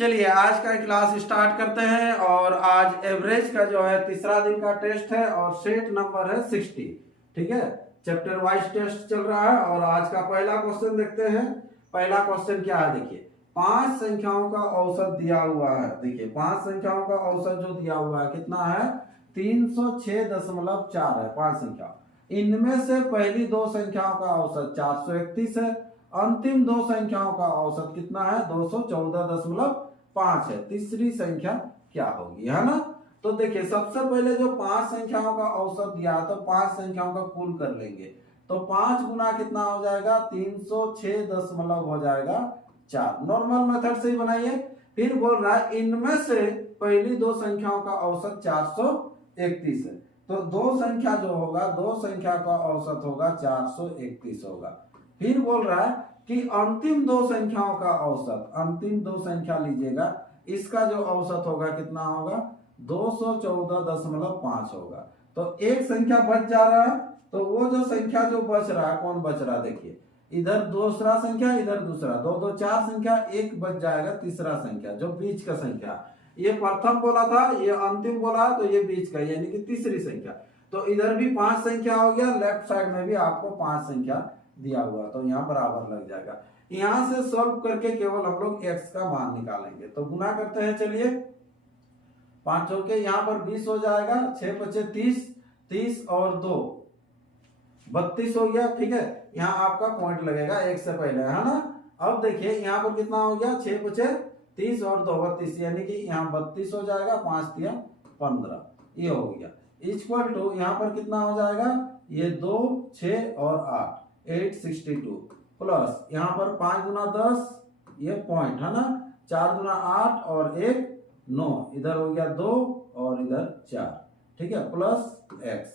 चलिए आज का क्लास स्टार्ट करते हैं। और आज एवरेज का जो है तीसरा दिन का टेस्ट है और सेट नंबर है 60। ठीक है, चैप्टर वाइज टेस्ट चल रहा है और आज का पहला क्वेश्चन देखते हैं। पहला क्वेश्चन क्या है, देखिए 5 संख्याओं का औसत दिया हुआ है। देखिए 5 संख्याओं का औसत जो दिया हुआ है कितना है, 306.4 है 5 संख्या। इनमें से पहली 2 संख्याओं का औसत 431 है, अंतिम 2 संख्याओं का औसत कितना है 214.5 है। तीसरी संख्या क्या होगी, है ना। तो देखिए सबसे पहले जो 5 संख्याओं का औसत दिया तो 5 संख्याओं का कुल कर लेंगे तो 5 गुना कितना हो जाएगा 306 हो जाएगा 4। नॉर्मल मेथड से ही बनाइए। फिर बोल रहा है इनमें से पहली 2 संख्याओं का औसत 431 है, तो 2 संख्या जो होगा 2 संख्या का औसत होगा 431 होगा। फिर बोल रहा है कि अंतिम 2 संख्याओं का औसत, अंतिम 2 संख्या लीजिएगा, इसका जो औसत होगा कितना होगा 214.5 होगा। तो एक संख्या बच जा रहा है, तो वो जो संख्या जो बच रहा है कौन बच रहा है, देखिए इधर दूसरा संख्या इधर दूसरा, 2 2 4 संख्या, एक बच जाएगा तीसरा संख्या जो बीच का संख्या। ये प्रथम बोला था, ये अंतिम बोला, तो ये बीच का यानी कि तीसरी संख्या। तो इधर भी 5 संख्या हो गया, लेफ्ट साइड में भी आपको 5 संख्या दिया हुआ, तो यहाँ बराबर लग जाएगा। यहां से सॉल्व करके केवल हम लोग x का मान निकालेंगे। तो गुना करते हैं, चलिए 5 चौके यहाँ पर 20 हो जाएगा, 6 बचे 30, 30 और 2 32 हो गया। ठीक है, यहाँ आपका पॉइंट लगेगा 1 से पहले, है ना। अब देखिए यहाँ पर कितना हो गया, 6 बचे 30 और 2 32, यानी कि यहाँ 32 हो जाएगा, 5 दिया 15, ये हो गया। इक्वल टू यहाँ पर कितना हो जाएगा, ये 2 6 और 8 862 प्लस यहाँ पर 5 गुना 10, ये पॉइंट है ना, 4 गुना 8 और 1 9, इधर हो गया 2 और इधर 4। ठीक है, प्लस x।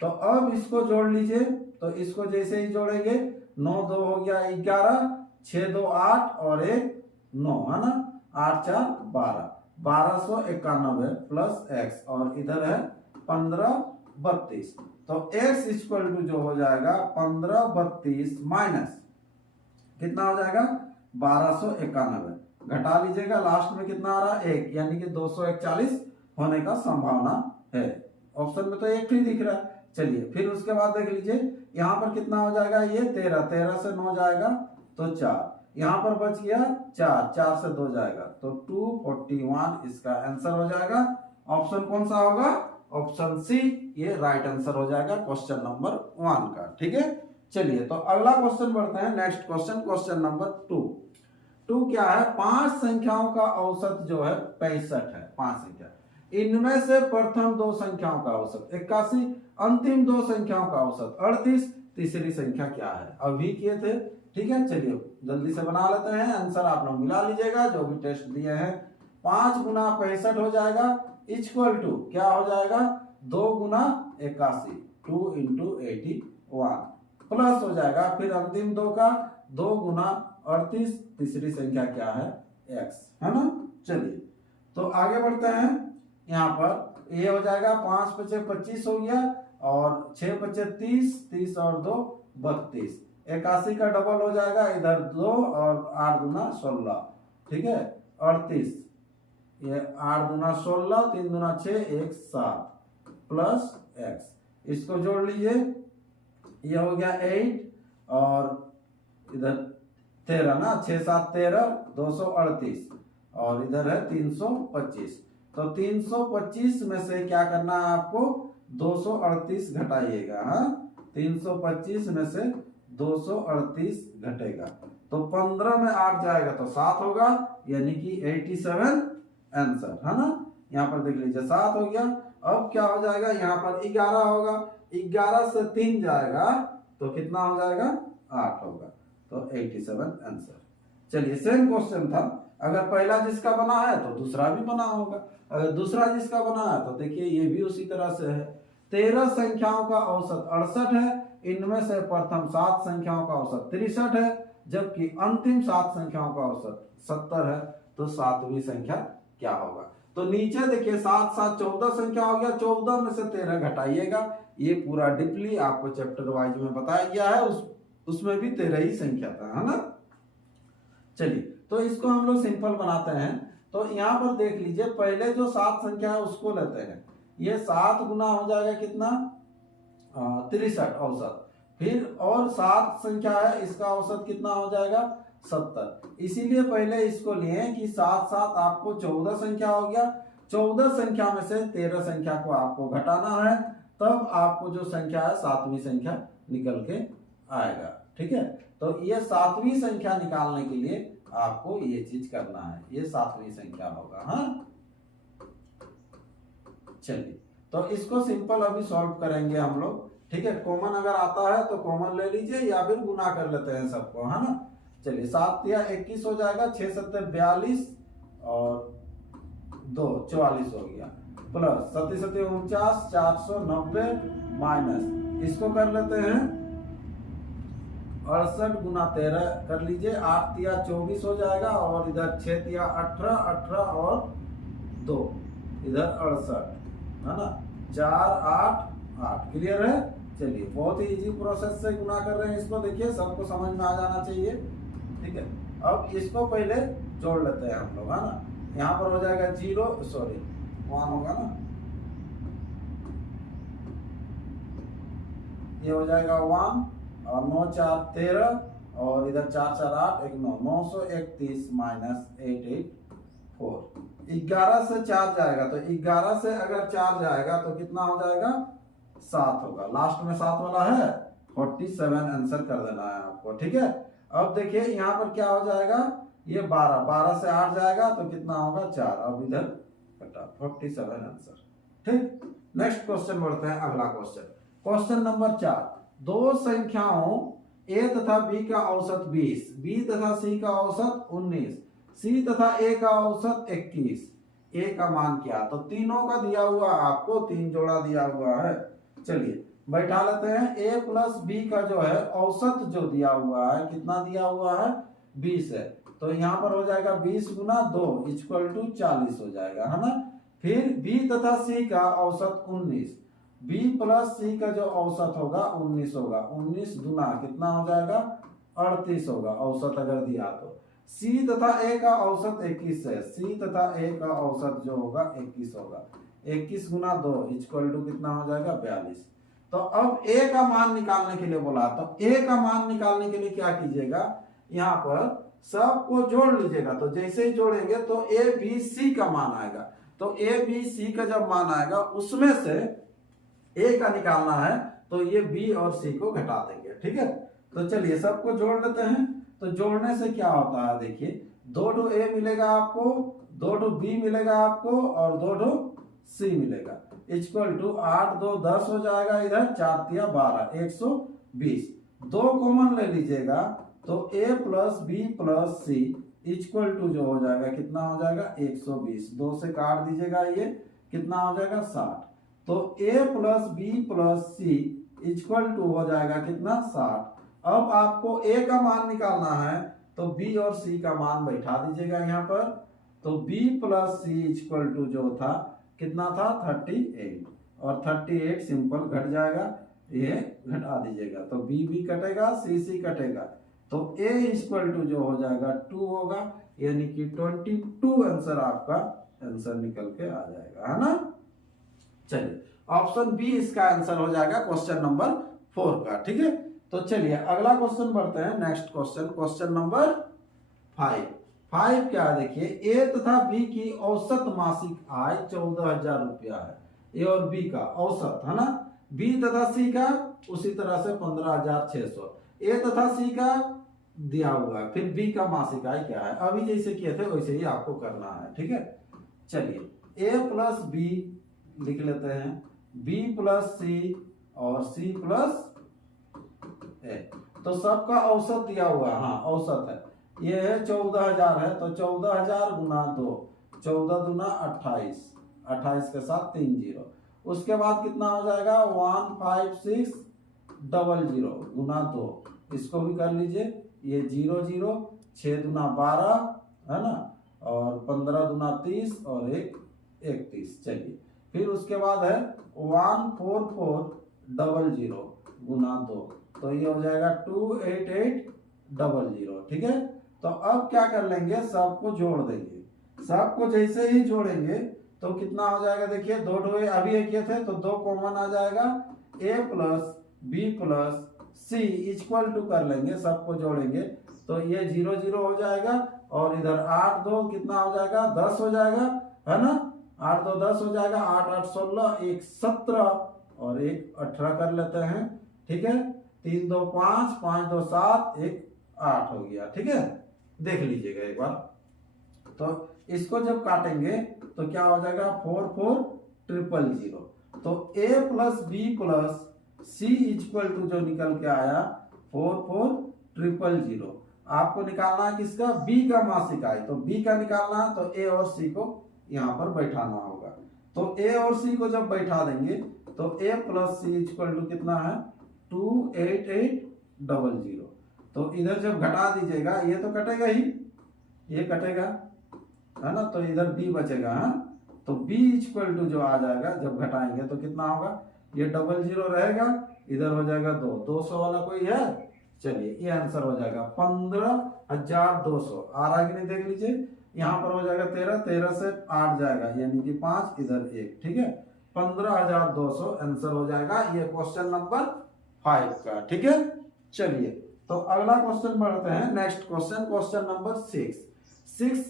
तो अब इसको जोड़ लीजिए, तो इसको जैसे ही जोड़ेंगे 9 2 हो गया 11, 6 2 8 और 1 9, है ना, 8 4 12, 1291 प्लस x और इधर है 1532। तो x इक्वल टू जो हो जाएगा 1532 माइनस कितना हो जाएगा 1291, घटा लीजिएगा, लास्ट में कितना आ रहा है 1, यानी कि 241 होने का संभावना है। ऑप्शन में तो 1 ही दिख रहा है। चलिए फिर उसके बाद देख लीजिए यहाँ पर कितना हो जाएगा, ये 13, 13 से 9 जाएगा तो 4, यहाँ पर बच गया 4, 4 से 2 जाएगा तो 241 इसका आंसर हो जाएगा। ऑप्शन कौन सा होगा, ऑप्शन सी, ये राइट आंसर हो जाएगा क्वेश्चन नंबर 1 का। ठीक है, चलिए तो अगला क्वेश्चन बढ़ते हैं, नेक्स्ट क्वेश्चन, क्वेश्चन नंबर 2 क्या है, 5 संख्याओं का औसत जो है 65 है। 5 संख्या, इनमें से प्रथम 2 संख्याओं का औसत 81, अंतिम 2 संख्याओं का औसत 38, तीसरी संख्या क्या है, अभी किए थे। ठीक है, चलिए जल्दी से बना लेते हैं, आंसर आप लोग मिला लीजिएगा जो भी टेस्ट दिए हैं। 5 गुना 65 हो जाएगा इक्वल टू क्या हो जाएगा 2 गुना 81, 2 इंटू 81 प्लस हो जाएगा फिर अंतिम 2 का 2 गुना 38, तीसरी संख्या क्या है x, है ना। चलिए तो आगे बढ़ते हैं, यहाँ पर ये हो जाएगा 5 बचे 25 हो गया और 6 बचे 30, 30 और 2 32, 81 का डबल हो जाएगा, इधर 2 और 8 दूना 16। ठीक है, 38, ये 8 दूना 16, 3 दूना 6, 1 7 प्लस x, इसको जोड़ लीजिए, ये हो गया 8 और इधर 13 ना, 6 7 13, 238 और इधर है 325। तो 325 में से क्या करना है आपको 238 घटाइएगा, हाँ 325 में से 238 घटेगा तो 15 में 8 जाएगा तो 7 होगा, यानी कि 87 आंसर, है ना। यहाँ पर देख लीजिए 7 हो गया। अब क्या हो जाएगा, यहाँ पर 11 होगा, 11 से 3 जाएगा तो कितना हो जाएगा 8 होगा, तो 87 आंसर। चलिए सेम क्वेश्चन था, अगर पहला जिसका बना है तो दूसरा भी बना होगा, अगर दूसरा जिसका बना है तो देखिए ये भी उसी तरह से है। 13 संख्याओं का औसत 68 है, इनमें से प्रथम 7 संख्याओं का औसत 63 है, जबकि अंतिम 7 संख्याओं का औसत 70 है, तो 7वीं संख्या क्या होगा। तो नीचे देखिए 7 7 14 संख्या हो गया, 14 में से 13 घटाइएगा, ये पूरा डीपली आपको चैप्टर वाइज में बताया गया है, उसमें भी 13 ही संख्या था, है ना। चलिए तो इसको हम लोग सिंपल बनाते हैं। तो यहाँ पर देख लीजिए, पहले जो 7 संख्या है उसको लेते हैं। ये 7 गुना हो जाएगा कितना, 63 औसत। फिर और 7 संख्या है, इसका औसत कितना हो जाएगा, 70। इसीलिए पहले इसको लिए कि 7 7 आपको 14 संख्या हो गया। 14 संख्या में से 13 संख्या को आपको घटाना है, तब आपको जो संख्या है 7वीं संख्या निकल के आएगा। ठीक है, तो ये 7वीं संख्या निकालने के लिए आपको ये चीज करना है, ये 7वीं संख्या होगा। हाँ, चलिए, तो इसको सिंपल अभी सॉल्व करेंगे हम लोग। ठीक है, कॉमन अगर आता है तो कॉमन ले लीजिए, या फिर गुना कर लेते हैं सबको, है ना। चलिए, 7 या 21 हो जाएगा, 6 7 42 और 2 44 हो गया, प्लस 7 7 49 490 माइनस, इसको कर लेते हैं 68 गुना 13 कर लीजिए, 8 तिया 24 हो जाएगा, और इधर 6 तिया 18 18 और 2 इधर 68, है ना, 4 8 8। क्लियर है। चलिए, बहुत ही इजी प्रोसेस से गुना कर रहे हैं इसको, देखिए सबको समझ में आ जाना चाहिए। ठीक है, अब इसको पहले जोड़ लेते हैं हम लोग, है ना। यहाँ पर हो जाएगा 1 होगा ना, ये हो जाएगा 1, और 9 4 13, और इधर 4 4 8 1 9, 931 माइनस 884। 11 से 4 जाएगा, तो 11 से अगर 4 जाएगा तो कितना हो जाएगा, 7 होगा। लास्ट में 7 वाला है, 47 आंसर कर देना है आपको। ठीक है, अब देखिए यहाँ पर क्या हो जाएगा, ये 12 से 8 जाएगा तो कितना होगा, 4। अब इधर कटा, 47 आंसर। ठीक, नेक्स्ट क्वेश्चन बढ़ते हैं, अगला क्वेश्चन। क्वेश्चन नंबर 4, दो संख्याओं ए तथा बी का औसत 20, बी तथा सी का औसत 19, सी तथा ए का औसत 21, ए का मान क्या। तो तीनों का दिया हुआ आपको, 3 जोड़ा दिया हुआ है। चलिए बैठा लेते हैं। ए प्लस बी का जो है औसत जो दिया हुआ है, कितना दिया हुआ है, 20 है। तो यहाँ पर हो जाएगा 20 गुना 2 इक्वल टू 40 हो जाएगा, है ना। फिर बी तथा सी का औसत 19, बी प्लस सी का जो औसत होगा 19 होगा। 19 गुना कितना हो जाएगा, 38 होगा औसत अगर दिया तो। सी तथा ए का औसत 21 है, सी तथा ए का औसत जो होगा 21 होगा। 21 गुना 2 इक्वल टू कितना हो जाएगा, 42। तो अब ए का मान निकालने के लिए बोला, तो ए का मान निकालने के लिए क्या कीजिएगा, यहाँ पर सबको जोड़ लीजिएगा। तो जैसे ही जोड़ेंगे तो ए बी सी का मान आएगा। तो ए बी सी का जब मान आएगा, उसमें से ए का निकालना है, तो ये बी और सी को घटा देंगे। ठीक है, तो चलिए सबको जोड़ लेते हैं। तो जोड़ने से क्या होता है, देखिए 2 ए मिलेगा आपको, 2 बी मिलेगा आपको, और 2 सी मिलेगा। इक्वल टू 8 2 10 हो जाएगा, इधर 4 तिया 12 120। 2 कॉमन ले लीजिएगा, तो A plus B plus C equal to जो हो जाएगा, कितना हो जाएगा, 120। 2 से काट दीजिएगा, ये कितना हो जाएगा, 60। तो A plus B plus C equal to हो जाएगा कितना, 60। अब आपको ए का मान निकालना है, तो बी और सी का मान बैठा दीजिएगा यहाँ पर। तो b plus C equal to जो था कितना था, 38, और 38 सिंपल घट जाएगा, ये घटा दीजिएगा। तो बी भी कटेगा, सी सी कटेगा, तो ए इक्वल टू जो हो जाएगा 2 होगा, यानी कि 22 आंसर आपका आंसर निकल के आ जाएगा, है ना। चलिए, ऑप्शन बी इसका आंसर हो जाएगा क्वेश्चन नंबर 4 का। ठीक है, तो चलिए अगला क्वेश्चन बढ़ते हैं। Next question, question number 5। 5 क्या है, देखिए ए तथा बी की औसत मासिक आय 14,000 रुपया है, ए और बी का औसत, है ना। बी तथा सी का उसी तरह से 15,600। ए तथा सी का दिया हुआ है, फिर बी का मासिक आय क्या है, अभी जैसे किए थे वैसे ही आपको करना है। ठीक है, चलिए ए प्लस बी लिख लेते हैं, बी प्लस सी और सी प्लस ए। तो सबका औसत दिया हुआ है, हाँ औसत है, ये है 14,000 है, तो 14,000 गुना 2, 14 दुना 28, 28 के साथ 3 0। उसके बाद कितना हो जाएगा, 15600 गुना 2, इसको भी कर लीजिए, ये 0 0, 6 दुना 12, है ना, और 15 दुना 30, और 1 31। चलिए, फिर उसके बाद है 14400 गुना 2, तो ये हो जाएगा 28800। ठीक है, तो अब क्या कर लेंगे, सबको जोड़ देंगे, सबको जैसे ही जोड़ेंगे तो कितना हो जाएगा, देखिए दो दो अभी एक ये थे तो दो कॉमन आ जाएगा, a plus B plus C equal to कर लेंगे, सबको जोड़ेंगे तो ये 0 0 हो जाएगा और इधर 8 2 कितना हो जाएगा 10 हो जाएगा, है ना, 8 2 10 हो जाएगा, 8 8 16 1 17 और 1 18 कर लेते हैं, ठीक है, 3 2 5 5 2 7 1 8 हो गया, ठीक है, देख लीजिएगा एक बार। तो इसको जब काटेंगे तो क्या हो जाएगा 4 4 0 0 तो a plus B plus C equal to जो निकल के आया 4 4 0 0। आपको निकालना है किसका, b का मासिक आय, तो b का निकालना है तो a और c को यहाँ पर बैठाना होगा। तो a और c को जब बैठा देंगे तो a plus C equal to कितना है 28800। तो इधर जब घटा दीजिएगा ये तो कटेगा ही, ये कटेगा, है ना, तो इधर b बचेगा, है, तो b इक्वल टू जो आ जाएगा जब घटाएंगे तो कितना होगा, ये 00 रहेगा, इधर हो जाएगा 200 वाला कोई है, चलिए ये आंसर हो जाएगा 15200। आ रहा है कि नहीं देख लीजिए, यहाँ पर हो जाएगा 13 13 से 8 जाएगा यानी कि 5 इधर 1, ठीक है, 15200 आंसर हो जाएगा ये क्वेश्चन नंबर 5 का, ठीक है। चलिए तो अगला क्वेश्चन बढ़ते हैं, नेक्स्ट क्वेश्चन, क्वेश्चन नंबर 6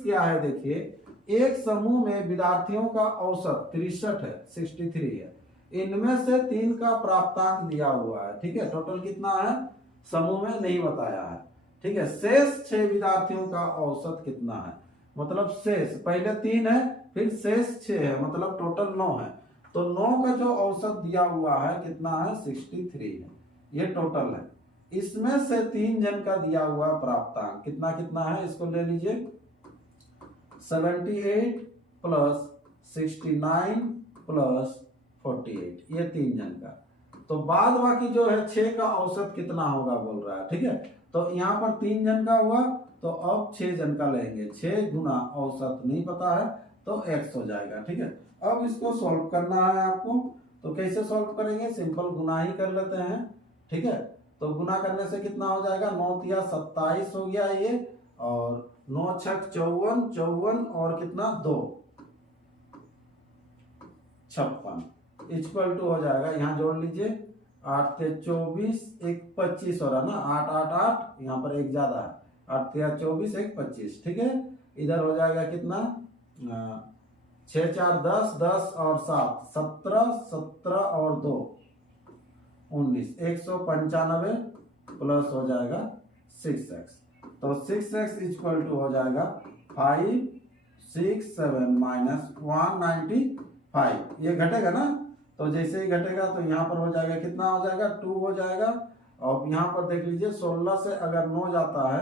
क्या है, देखिए एक समूह में विद्यार्थियों का औसत 63 है, 63 है, इनमें से 3 का प्राप्तांक दिया हुआ है, ठीक है, टोटल कितना है समूह में नहीं बताया है, ठीक है, शेष 6 विद्यार्थियों का औसत कितना है, मतलब शेष पहले 3 है फिर शेष 6 है, मतलब टोटल 9 है, तो 9 का जो औसत दिया हुआ है कितना है 63 है, ये टोटल है, इसमें से 3 जन का दिया हुआ प्राप्तांक कितना कितना है, इसको ले लीजिए 78 प्लस 69 प्लस 48, ये 3 जन का, तो बाद बाकी जो है 6 का औसत कितना होगा बोल रहा है, ठीक है, तो यहाँ पर 3 जन का हुआ तो अब 6 जन का लेंगे, 6 गुना औसत नहीं पता है तो x हो जाएगा, ठीक है। अब इसको सॉल्व करना है आपको, तो कैसे सॉल्व करेंगे, सिंपल गुना ही कर लेते हैं, ठीक है, तो गुना करने से कितना हो जाएगा 9 तिया 27 हो गया ये, और 9 छक 54 54 और कितना 2 56 इक्वल टू हो जाएगा, यहाँ जोड़ लीजिए 8 ते 24 1 25 हो रहा ना, 8 8 8 यहाँ पर एक ज्यादा है, 8 तिया 24 1 25, ठीक है, इधर हो जाएगा कितना 6 4 10 10 और 7 17 17 और 2 19 195 प्लस हो जाएगा 6x, तो 6x इक्वल टू हो जाएगा 567 माइनस 195, ये घटेगा ना, तो जैसे ही घटेगा तो यहाँ पर हो जाएगा कितना हो जाएगा 2 हो जाएगा, और यहाँ पर देख लीजिए 16 से अगर 9 जाता है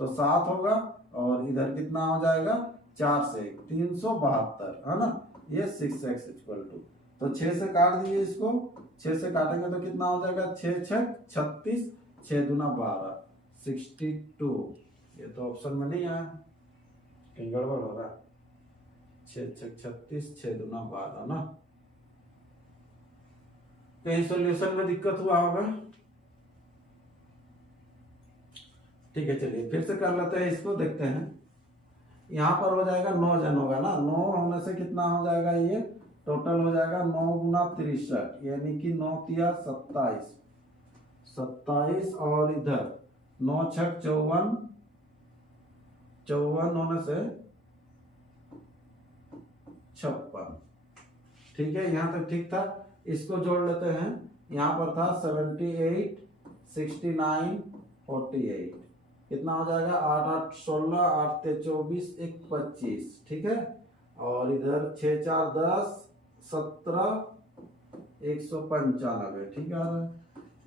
तो 7 होगा, और इधर कितना हो जाएगा 4 से 372, है ना, ये 6x इक्वल टू, तो 6 से काट दीजिए इसको, 6 से काटेंगे तो कितना हो जाएगा 6 6 36 6 दूना 12 62, ये तो ऑप्शन में नहीं आया, कहीं गड़बड़ हो रहा है, 6 6 36 6 दूना 12 ना, कहीं सॉल्यूशन में दिक्कत हुआ होगा, ठीक है, चलिए फिर से कर लेते हैं इसको, देखते हैं, यहाँ पर हो जाएगा 9 जन होगा ना, 9 होने से कितना हो जाएगा, ये टोटल हो जाएगा 9 गुना 63 यानी कि 9 तिया 27 27 और इधर 9 छक 54 54 होने से 56, ठीक है, यहाँ तक ठीक था, इसको जोड़ लेते हैं, यहाँ पर था 78 69 48, कितना हो जाएगा 8 8 16 8 ते 24 1 25, ठीक है, और इधर 6 4 10 17 195, ठीक है,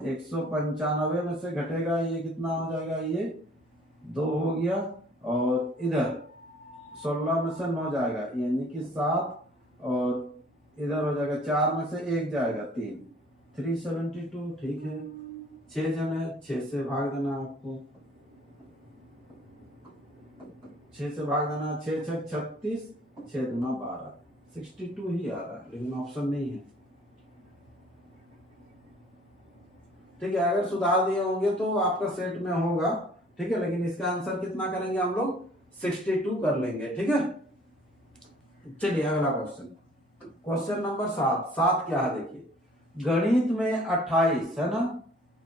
195 में से घटेगा ये कितना हो जाएगा, ये 2 हो गया, और इधर 16 में से 9 जाएगा यानी कि 7, और इधर हो जाएगा 4 में से 1 जाएगा 3 372, ठीक है, 6 जन है, 6 से भाग देना आपको, 6 से भाग देना, 6 6 36 6 दूना 12 62 ही आ रहा है, लेकिन ऑप्शन नहीं है, ठीक है, अगर सुधार दिए होंगे तो आपका सेट में होगा, ठीक है, लेकिन इसका आंसर कितना करेंगे हम लोग 62 कर लेंगे, ठीक है। चलिए अगला क्वेश्चन, क्वेश्चन नंबर 7। 7 क्या है देखिए, गणित में 28 है ना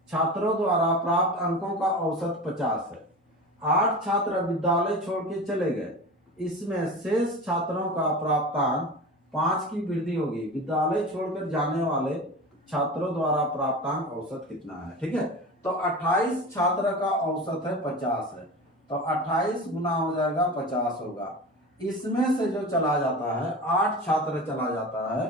छात्रों द्वारा प्राप्त अंकों का औसत 50 है। 8 छात्र विद्यालय छोड़ के चले गए, इसमें शेष छात्रों का प्राप्तांक 5 की वृद्धि होगी। विद्यालय छोड़कर जाने वाले छात्रों द्वारा प्राप्तांक औसत कितना है। ठीक है, तो 28 छात्र का औसत है 50 है, तो 28 गुना हो जाएगा 50 होगा। इसमें से जो चला जाता है 8 छात्र चला जाता है,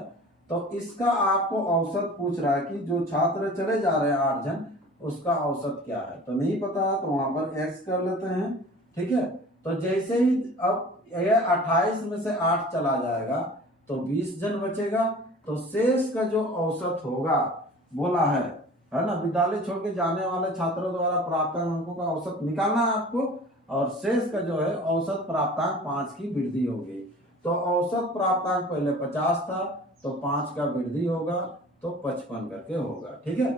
तो इसका आपको औसत पूछ रहा है कि जो छात्र चले जा रहे हैं 8 जन, उसका औसत क्या है। तो नहीं पता तो वहां पर x कर लेते हैं। ठीक है, तो जैसे ही अब ये 28 में से 8 चला जाएगा तो 20 जन बचेगा, तो शेष का जो औसत होगा बोला है ना, विद्यालय छोड़ के जाने वाले छात्रों द्वारा प्राप्तांक अंकों का औसत निकालना है आपको, और शेष का जो है औसत प्राप्तांक 5 की वृद्धि होगी। तो औसत प्राप्तांक पहले 50 था, तो 5 का वृद्धि होगा तो 55 करके होगा। ठीक है,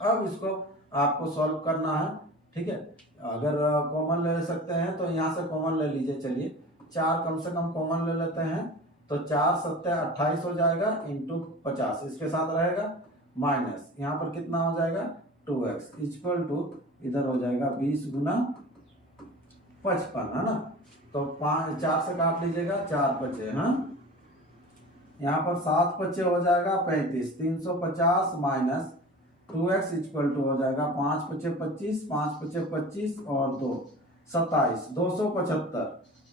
अब इसको आपको सॉल्व करना है। ठीक है, अगर कॉमन ले सकते हैं तो यहाँ से कॉमन ले लीजिए। चलिए 4 कम से कम कॉमन ले लेते हैं, तो 4 7 28 हो जाएगा इंटू 50, इसके साथ रहेगा माइनस, यहाँ पर कितना हो जाएगा 2x इक्वल टू इधर हो जाएगा 20 गुना 55 है ना। तो 4 से काट लीजिएगा, 4 बचे हाँ, यहाँ पर 7 बचे हो जाएगा 35, 350 माइनस 2x इक्वल टू हो जाएगा 5 बचे 25, 5 बचे 25 और 2 27, 275।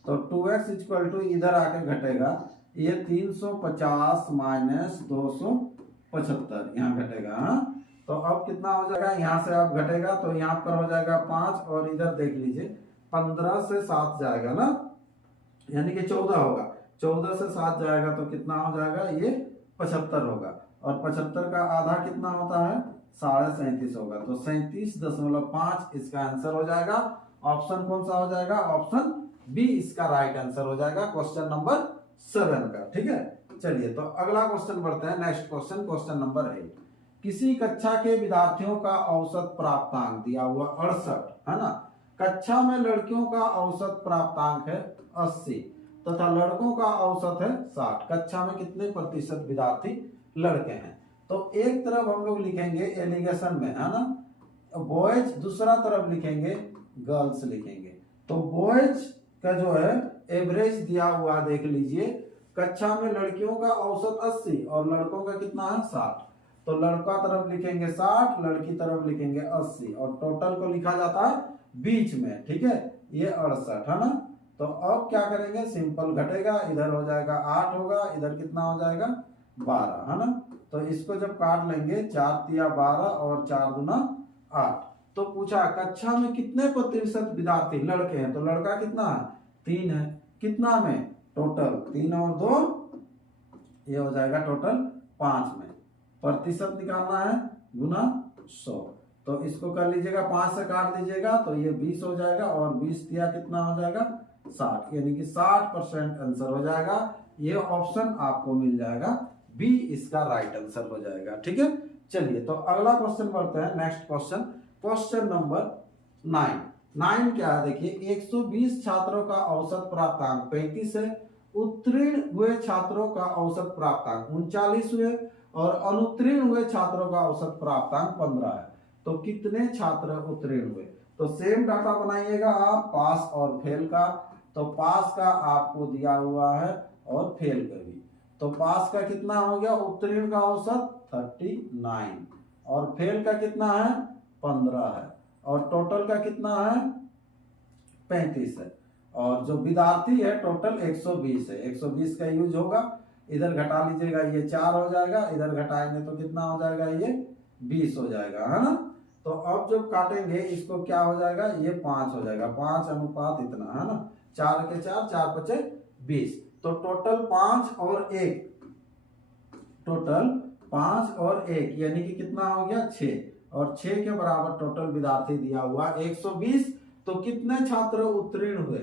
तो 2x इक्वल टू इधर आके घटेगा, ये 350 माइनस 275 यहाँ घटेगा हाँ। तो अब कितना हो जाएगा, यहाँ से अब घटेगा तो यहाँ पर हो जाएगा 5, और इधर देख लीजिए 15 से 7 जाएगा ना, यानी कि 14 होगा। 14 से 7 जाएगा तो कितना हो जाएगा, ये 75 होगा, और 75 का आधा कितना होता है 37.5 होगा। तो 37.5 इसका आंसर हो जाएगा। ऑप्शन कौन सा हो जाएगा, ऑप्शन बी इसका राइट आंसर हो जाएगा क्वेश्चन नंबर 7 का। ठीक है, चलिए तो अगला क्वेश्चन बढ़ते हैं। Next question, question number 8। किसी कक्षा के विद्यार्थियों का औसत प्राप्तांक दिया हुआ 68 है ना। कक्षा में लड़कियों का औसत प्राप्तांक है 80 तथा लड़कों का औसत है 60। कक्षा में कितने प्रतिशत विद्यार्थी लड़के हैं। तो एक तरफ हम लोग लिखेंगे एलिगेशन में है ना बॉयज, दूसरा तरफ लिखेंगे गर्ल्स लिखेंगे। तो बॉयज का जो है एवरेज दिया हुआ देख लीजिए, कक्षा में लड़कियों का औसत 80 और लड़कों का कितना है 60। तो लड़का तरफ लिखेंगे 60, लड़की तरफ लिखेंगे 80, और टोटल को लिखा जाता है बीच में। ठीक है, ये 68 है ना। तो अब क्या करेंगे, सिंपल घटेगा, इधर हो जाएगा 8 होगा, इधर कितना हो जाएगा 12 है ना। तो इसको जब काट लेंगे 4 तिया 12 और 4 दूना 8। तो पूछा कक्षा में कितने प्रतिशत विद्यार्थी लड़के हैं, तो लड़का कितना है 3 है, कितना में टोटल 3 और 2 ये हो जाएगा टोटल 5 में। प्रतिशत निकालना है गुना 100, तो इसको कर लीजिएगा 5 से काट दीजिएगा तो ये 20 हो जाएगा, और 20 दिया कितना हो जाएगा 60, यानी कि 60% आंसर हो जाएगा। ये ऑप्शन आपको मिल जाएगा बी इसका राइट आंसर हो जाएगा। ठीक है, चलिए तो अगला क्वेश्चन बढ़ते हैं। Next question, question number 9। 9 क्या है देखिए, 120 छात्रों का औसत प्राप्तांक 35 है, उत्तीर्ण हुए छात्रों का औसत प्राप्तांक 39 हुए, और अनुत्तीर्ण हुए छात्रों का औसत प्राप्तांक 15 है। तो कितने छात्र उत्तीर्ण हुए। तो सेम डाटा बनाइएगा आप पास और फेल का। तो पास का आपको दिया हुआ है और फेल का भी। तो पास का कितना हो गया, उत्तीर्ण का औसत 39, और फेल का कितना है 15 है, और टोटल का कितना है 35 है, और जो विद्यार्थी है टोटल 120 है। 120 का यूज होगा, इधर घटा लीजिएगा ये 4 हो जाएगा, इधर घटाएंगे तो कितना हो जाएगा ये 20 हो जाएगा है ना। तो अब जब काटेंगे इसको क्या हो जाएगा, ये 5 हो जाएगा, 5 अनुपात इतना है ना, 4 के 4, 4 बचे 20। तो टोटल 5 और 1, टोटल 5 और 1 यानी कि कितना हो गया 6, और 6 के बराबर टोटल विद्यार्थी दिया हुआ 120। तो कितने छात्र उत्तीर्ण हुए,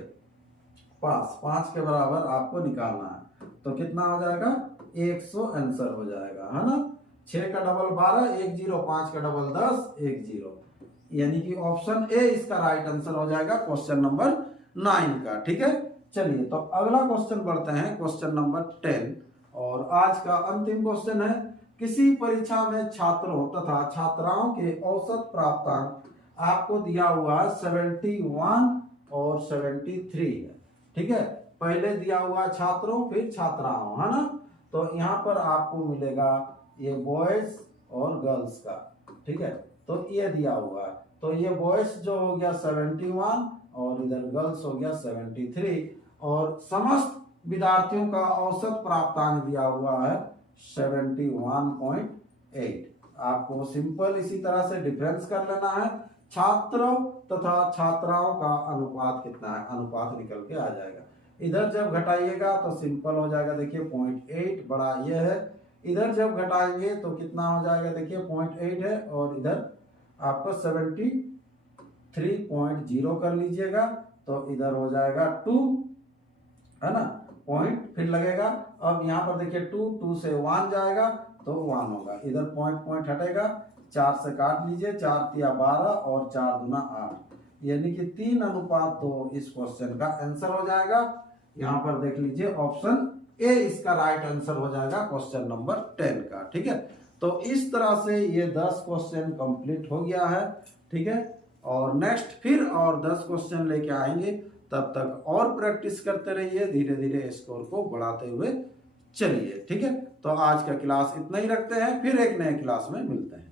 पास, 5 के बराबर आपको निकालना है। तो कितना हो जाएगा 100 आंसर हो जाएगा है ना। 6 का डबल 12, 1 0, 5 का डबल 10, 1 0, यानी कि ऑप्शन ए इसका राइट आंसर हो जाएगा क्वेश्चन नंबर 9 का। ठीक है, चलिए तो अगला क्वेश्चन बढ़ते हैं, क्वेश्चन नंबर 10। और आज का अंतिम क्वेश्चन है, किसी परीक्षा में छात्रों तथा छात्राओं के औसत प्राप्तांक आपको दिया हुआ 71 और 73 है। ठीक है, पहले दिया हुआ छात्रों फिर छात्राओं, है ना। तो यहाँ पर आपको मिलेगा ये बॉयज और गर्ल्स का। ठीक है, तो ये दिया हुआ है, तो ये बॉयज जो हो गया 71 और इधर गर्ल्स हो गया 73, और समस्त विद्यार्थियों का औसत प्राप्तांक दिया हुआ है 71.8। आपको सिंपल इसी तरह से डिफरेंस कर लेना है, छात्रों तथा छात्राओं का अनुपात कितना है, अनुपात निकल के आ जाएगा। इधर जब घटाइएगा तो सिंपल हो जाएगा, देखिए 0.8 बड़ा ये है, इधर जब घटाएंगे तो कितना हो जाएगा, देखिए 0.8 है, और इधर आपको 73.0 कर लीजिएगा तो इधर हो जाएगा 2, है ना, पॉइंट फिर लगेगा। अब यहाँ पर देखिए 2 से 1 जाएगा तो 1 होगा, इधर पॉइंट हटेगा, 4 से काट लीजिए, 4 तिया 12 और 4 दूना 8, यानी कि 3:2 इस क्वेश्चन का आंसर हो जाएगा। यहाँ पर देख लीजिए ऑप्शन ए इसका राइट आंसर हो जाएगा क्वेश्चन नंबर 10 का। ठीक है, तो इस तरह से ये 10 क्वेश्चन कंप्लीट हो गया है। ठीक है, और नेक्स्ट फिर और 10 क्वेश्चन लेके आएंगे, तब तक और प्रैक्टिस करते रहिए, धीरे धीरे स्कोर को बढ़ाते हुए चलिए। ठीक है, तो आज का क्लास इतना ही रखते हैं, फिर एक नए क्लास में मिलते हैं।